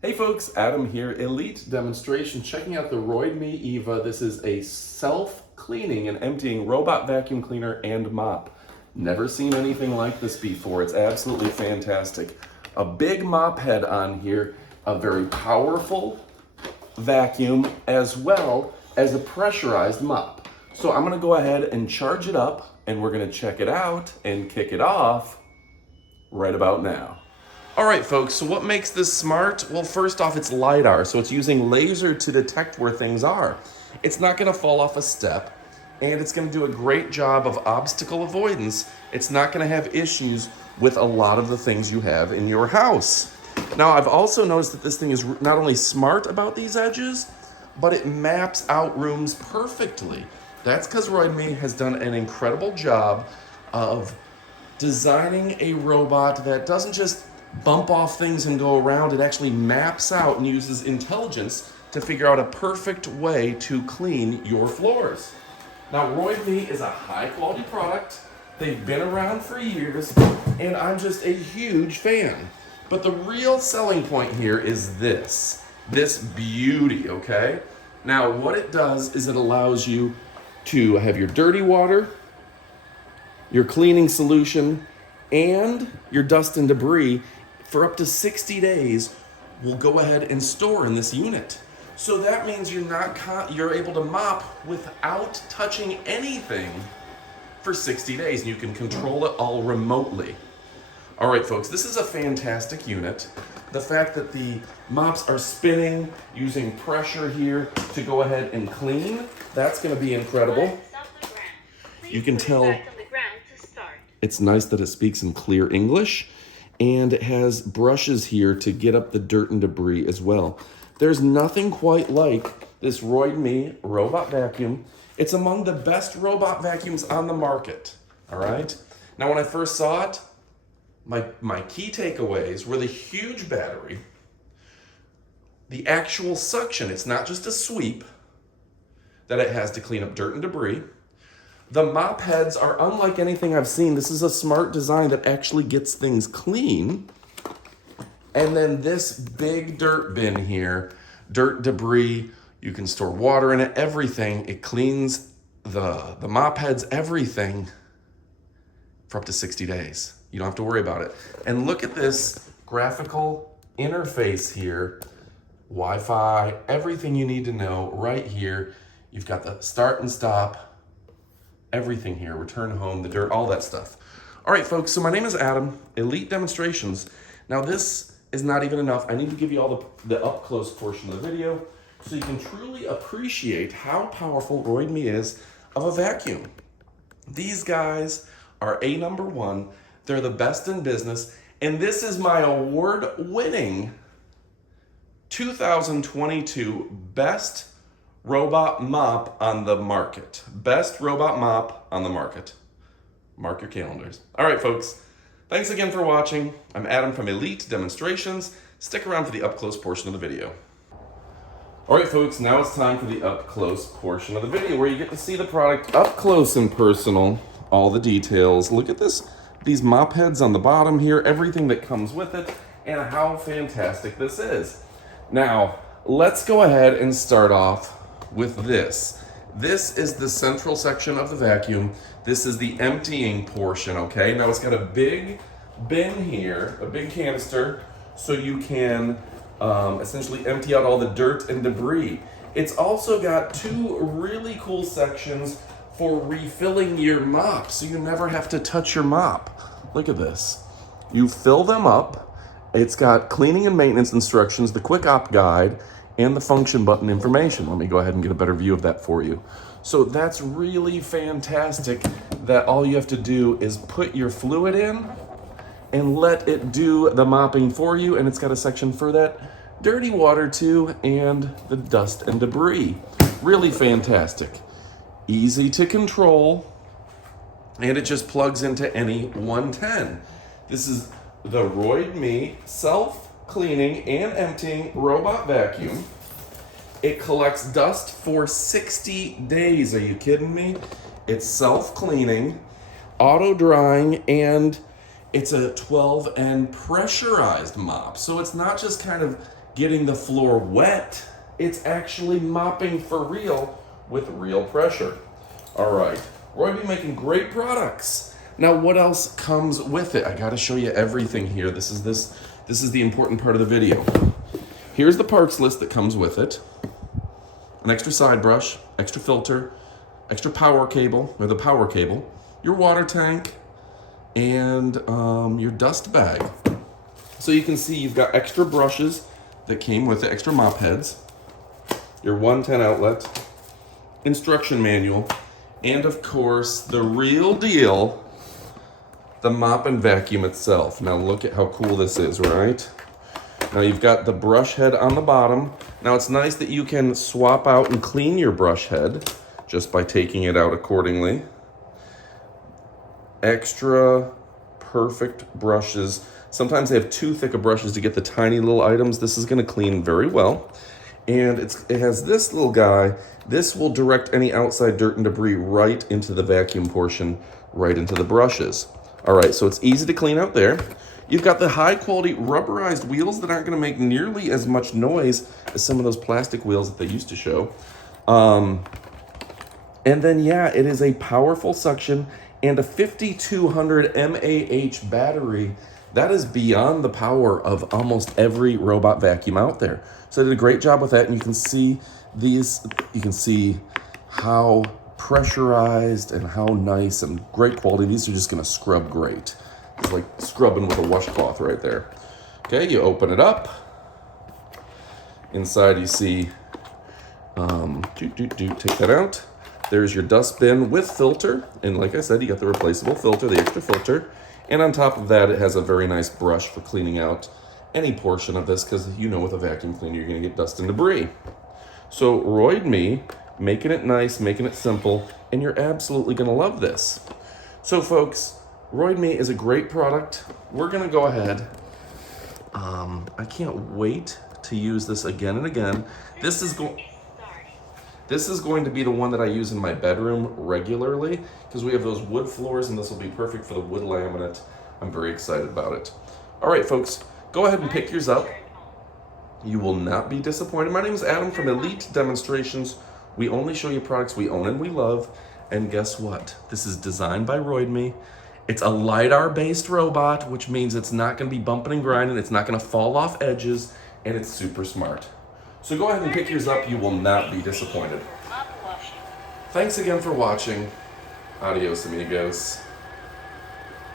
Hey folks, Adam here, Elite Demonstration, checking out the ROIDMI EVA. This is a self-cleaning and emptying robot vacuum cleaner and mop. Never seen anything like this before. It's absolutely fantastic. A big mop head on here, a very powerful vacuum, as well as a pressurized mop. So I'm gonna go ahead and charge it up, and we're gonna check it out and kick it off right about now. All right, folks, so what makes this smart? Well, first off, it's LiDAR, so it's using laser to detect where things are. It's not gonna fall off a step, and it's gonna do a great job of obstacle avoidance. It's not gonna have issues with a lot of the things you have in your house. Now, I've also noticed that this thing is not only smart about these edges, but it maps out rooms perfectly. That's because ROIDMI has done an incredible job of designing a robot that doesn't just bump off things and go around. It actually maps out and uses intelligence to figure out a perfect way to clean your floors. Now, ROIDMI is a high quality product. They've been around for years, and I'm just a huge fan. But the real selling point here is this beauty, okay? Now, what it does is it allows you to have your dirty water, your cleaning solution, and your dust and debris for up to 60 days will go ahead and store in this unit. So that means you're able to mop without touching anything for 60 days, and you can control it all remotely. All right, folks, this is a fantastic unit. The fact that the mops are spinning, using pressure here to go ahead and clean, that's gonna be incredible. You can tell it's nice that it speaks in clear English, and it has brushes here to get up the dirt and debris as well. There's nothing quite like this ROIDMI robot vacuum. It's among the best robot vacuums on the market, all right? Now, when I first saw it, my key takeaways were the huge battery, the actual suction. It's not just a sweep that it has to clean up dirt and debris. The mop heads are unlike anything I've seen. This is a smart design that actually gets things clean. And then this big dirt bin here, dirt, debris, you can store water in it, everything. It cleans the mop heads, everything for up to 60 days. You don't have to worry about it. And look at this graphical interface here. Wi-Fi, everything you need to know right here. You've got the start and stop, everything here, return home, the dirt, all that stuff. All right, folks, so my name is Adam, Elite Demonstrations. Now, this is not even enough. I need to give you all the up-close portion of the video so you can truly appreciate how powerful ROIDMI is of a vacuum. These guys are #1. They're the best in business, and this is my award-winning 2022 Best Robot Mop on the Market. Best robot mop on the market. Mark your calendars. All right, folks. Thanks again for watching. I'm Adam from Elite Demonstrations. Stick around for the up-close portion of the video. All right, folks, now it's time for the up-close portion of the video where you get to see the product up close and personal, all the details. Look at this, these mop heads on the bottom here, everything that comes with it, and how fantastic this is. Now, let's go ahead and start off with this. This is the central section of the vacuum. This is the emptying portion, okay? Now it's got a big bin here, a big canister, so you can essentially empty out all the dirt and debris. It's also got two really cool sections for refilling your mop, so you never have to touch your mop. Look at this. You fill them up. It's got cleaning and maintenance instructions, the quick op guide, and the function button information. Let me go ahead and get a better view of that for you. So that's really fantastic that all you have to do is put your fluid in and let it do the mopping for you. And it's got a section for that dirty water too, and the dust and debris. Really fantastic. Easy to control, and it just plugs into any 110. This is the ROIDMI self-cleaning and emptying robot vacuum. It collects dust for 60 days. Are you kidding me? It's self-cleaning, auto-drying, and it's a 12N pressurized mop. So it's not just kind of getting the floor wet. It's actually mopping for real with real pressure. All right, ROIDMI making great products. Now, what else comes with it? I gotta show you everything here. This is the important part of the video. Here's the parts list that comes with it. An extra side brush, extra filter, extra power cable, or the power cable, your water tank, and your dust bag. So you can see you've got extra brushes that came with it, extra mop heads, your 110 outlet, instruction manual, and of course, the real deal, the mop and vacuum itself. Now look at how cool this is, right? Now you've got the brush head on the bottom. Now it's nice that you can swap out and clean your brush head just by taking it out accordingly. Extra perfect brushes. Sometimes they have too thick of brushes to get the tiny little items. This is gonna clean very well. And it has this little guy. This will direct any outside dirt and debris right into the vacuum portion, right into the brushes. All right, so it's easy to clean out there. You've got the high quality rubberized wheels that aren't gonna make nearly as much noise as some of those plastic wheels that they used to show. And then yeah, it is a powerful suction and a 5200 mAh battery. That is beyond the power of almost every robot vacuum out there. So they did a great job with that, and you can see these, you can see how pressurized and how nice and great quality. These are just gonna scrub great. It's like scrubbing with a washcloth right there. Okay, you open it up. Inside you see, take that out. There's your dust bin with filter. And like I said, you got the replaceable filter, the extra filter. And on top of that, it has a very nice brush for cleaning out any portion of this, because you know with a vacuum cleaner, you're gonna get dust and debris. So ROIDMI, making it nice, making it simple, and you're absolutely gonna love this. So folks, ROIDMI is a great product. We're gonna go ahead. I can't wait to use this again and again. This is going to be the one that I use in my bedroom regularly, because we have those wood floors, and this will be perfect for the wood laminate. I'm very excited about it. All right, folks, go ahead and pick yours up. You will not be disappointed. My name is Adam from Elite Demonstrations. We only show you products we own and we love. And guess what? This is designed by ROIDMI. It's a LiDAR-based robot, which means it's not gonna be bumping and grinding, it's not gonna fall off edges, and it's super smart. So go ahead and pick yours up. You will not be disappointed. Thanks again for watching. Adios, amigos.